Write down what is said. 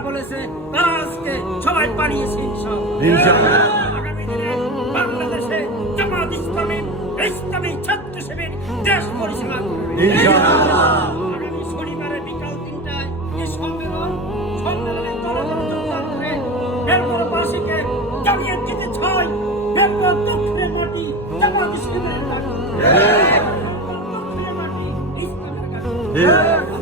যারা বলেছে তারা আজকে সবাই পালিয়েছে বাংলাদেশে জামাত ইসলামী ইসলামী ছাত্র হিসেবে দেশ পরিচালনা Yeah. yeah. yeah. yeah.